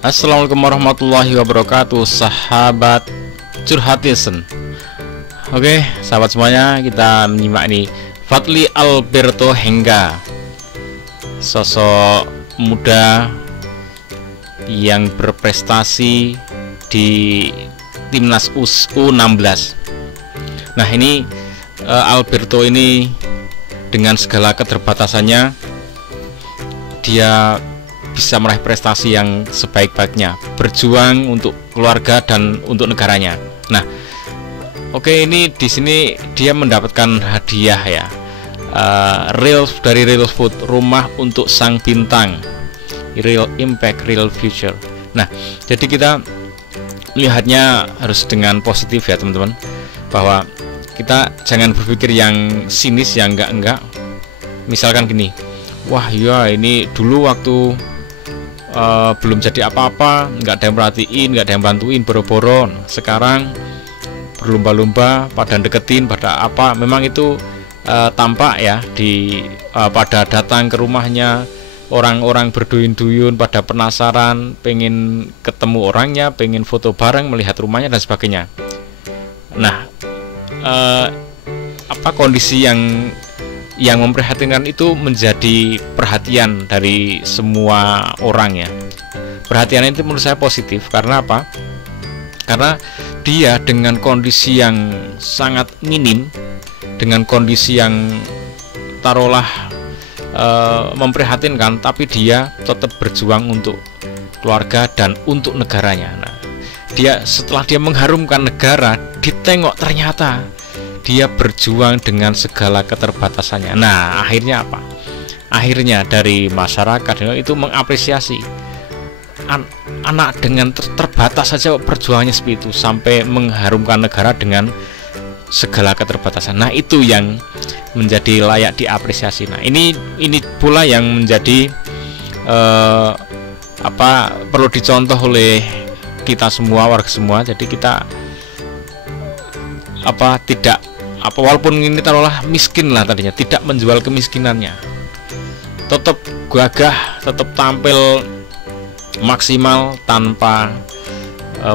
Assalamualaikum warahmatullahi wabarakatuh, sahabat curhatisen. Oke, sahabat semuanya, kita menyimak ini Fadly Alberto Hengga, sosok muda yang berprestasi di timnas U16. Nah, ini Alberto ini dengan segala keterbatasannya, dia bisa meraih prestasi yang sebaik-baiknya, berjuang untuk keluarga dan untuk negaranya. Nah, oke, ini di sini dia mendapatkan hadiah ya, dari Real Food, rumah untuk sang bintang, Real Impact, Real Future. Nah, jadi kita melihatnya harus dengan positif ya teman-teman, bahwa kita jangan berpikir yang sinis, yang enggak. Misalkan gini, wah ya ini dulu waktu belum jadi apa-apa, nggak ada yang perhatiin, nggak ada yang bantuin, boro-boro. Sekarang berlomba-lomba pada deketin, pada apa, memang itu tampak ya pada datang ke rumahnya, orang-orang berduyun-duyun pada penasaran, pengen ketemu orangnya, pengen foto bareng, melihat rumahnya dan sebagainya. Nah, kondisi yang memprihatinkan itu menjadi perhatian dari semua orang ya. Perhatian itu menurut saya positif, karena apa? Karena dia dengan kondisi yang sangat minim, dengan kondisi yang taruhlah memprihatinkan, tapi dia tetap berjuang untuk keluarga dan untuk negaranya. Nah, setelah dia mengharumkan negara, ditengok ternyata dia berjuang dengan segala keterbatasannya. Nah, akhirnya apa? Akhirnya dari masyarakat itu mengapresiasi anak dengan terbatas saja perjuangannya seperti itu, sampai mengharumkan negara dengan segala keterbatasan. Nah, itu yang menjadi layak diapresiasi. Nah, ini pula yang menjadi perlu dicontoh oleh kita semua, warga semua. Jadi kita walaupun ini taruhlah miskin lah tadinya, tidak menjual kemiskinannya, tetap gagah, tetap tampil maksimal tanpa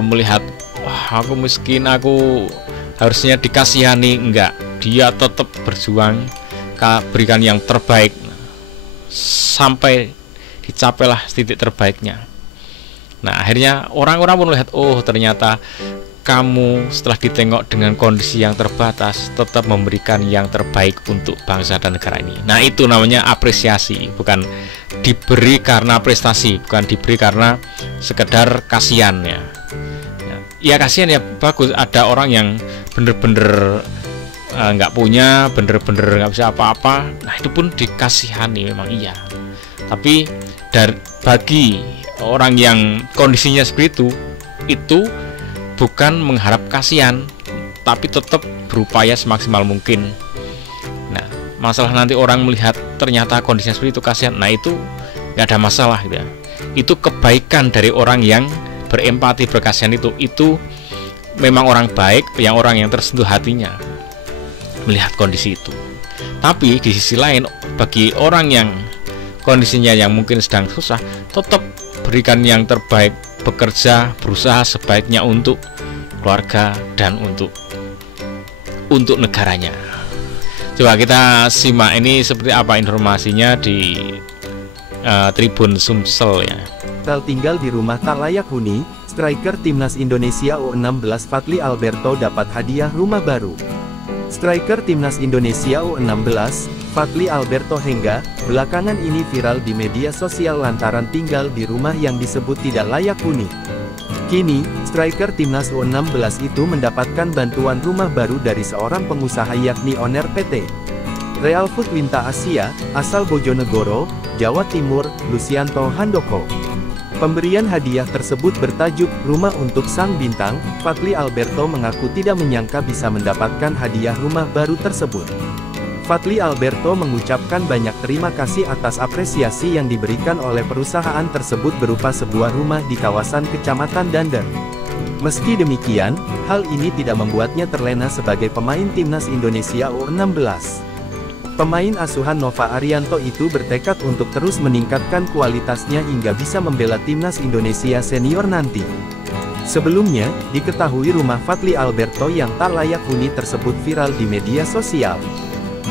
melihat wah aku miskin, aku harusnya dikasihani. Enggak, dia tetap berjuang, berikan yang terbaik sampai dicapailah titik terbaiknya. Nah, akhirnya orang-orang pun melihat, oh ternyata kamu setelah ditengok dengan kondisi yang terbatas tetap memberikan yang terbaik untuk bangsa dan negara ini. Nah, itu namanya apresiasi, bukan diberi karena prestasi, bukan diberi karena sekedar kasihan ya. Ya kasihan ya, bagus, ada orang yang bener-bener nggak punya, bener-bener nggak bisa apa-apa. Nah, itu pun dikasihani, memang iya. Tapi bagi orang yang kondisinya seperti itu bukan mengharap kasihan, tapi tetap berupaya semaksimal mungkin. Nah, masalah nanti orang melihat ternyata kondisinya seperti itu kasihan, nah itu nggak ada masalah gitu ya. Itu kebaikan dari orang yang berempati, berkasihan, itu memang orang baik, orang yang tersentuh hatinya melihat kondisi itu. Tapi di sisi lain, bagi orang yang kondisinya yang mungkin sedang susah, tetap berikan yang terbaik, bekerja, berusaha sebaiknya untuk keluarga dan untuk negaranya. Coba kita simak ini seperti apa informasinya di Tribun Sumsel ya. Tinggal di rumah tak layak huni, striker timnas Indonesia U16 Fadly Alberto dapat hadiah rumah baru. Striker timnas Indonesia U16 Fadly Alberto Hengga belakangan ini viral di media sosial lantaran tinggal di rumah yang disebut tidak layak huni. Kini, striker timnas U16 itu mendapatkan bantuan rumah baru dari seorang pengusaha yakni owner PT Real Food Winta Asia, asal Bojonegoro, Jawa Timur, Lucianto Handoko. Pemberian hadiah tersebut bertajuk Rumah untuk Sang Bintang. Fadly Alberto mengaku tidak menyangka bisa mendapatkan hadiah rumah baru tersebut. Fadly Alberto mengucapkan banyak terima kasih atas apresiasi yang diberikan oleh perusahaan tersebut berupa sebuah rumah di kawasan Kecamatan Dander. Meski demikian, hal ini tidak membuatnya terlena sebagai pemain timnas Indonesia U16. Pemain asuhan Nova Arianto itu bertekad untuk terus meningkatkan kualitasnya hingga bisa membela timnas Indonesia senior nanti. Sebelumnya, diketahui rumah Fadly Alberto yang tak layak huni tersebut viral di media sosial.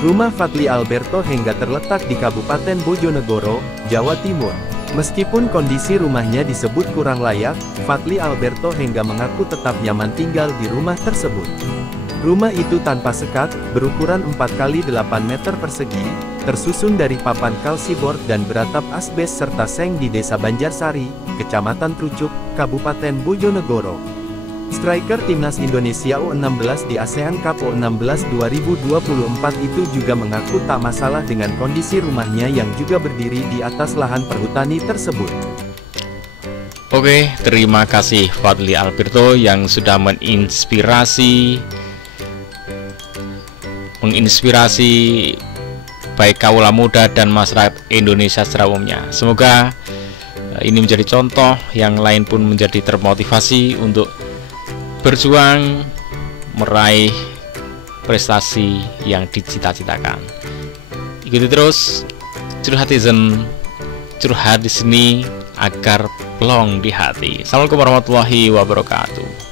Rumah Fadly Alberto hingga terletak di Kabupaten Bojonegoro, Jawa Timur. Meskipun kondisi rumahnya disebut kurang layak, Fadly Alberto hingga mengaku tetap nyaman tinggal di rumah tersebut. Rumah itu tanpa sekat, berukuran 4x8 meter persegi, tersusun dari papan kalsiboard dan beratap asbes serta seng di Desa Banjarsari, Kecamatan Trucuk, Kabupaten Bojonegoro. Striker Timnas Indonesia U16 di ASEAN Cup U16 2024 itu juga mengaku tak masalah dengan kondisi rumahnya yang juga berdiri di atas lahan perhutani tersebut. Oke, terima kasih Fadly Alberto yang sudah menginspirasi baik kaula muda dan masyarakat Indonesia secara umumnya. Semoga ini menjadi contoh, yang lain pun menjadi termotivasi untuk berjuang meraih prestasi yang dicita-citakan. Ikuti terus Curhatizen, curhat di sini agar plong di hati. Assalamualaikum warahmatullahi wabarakatuh.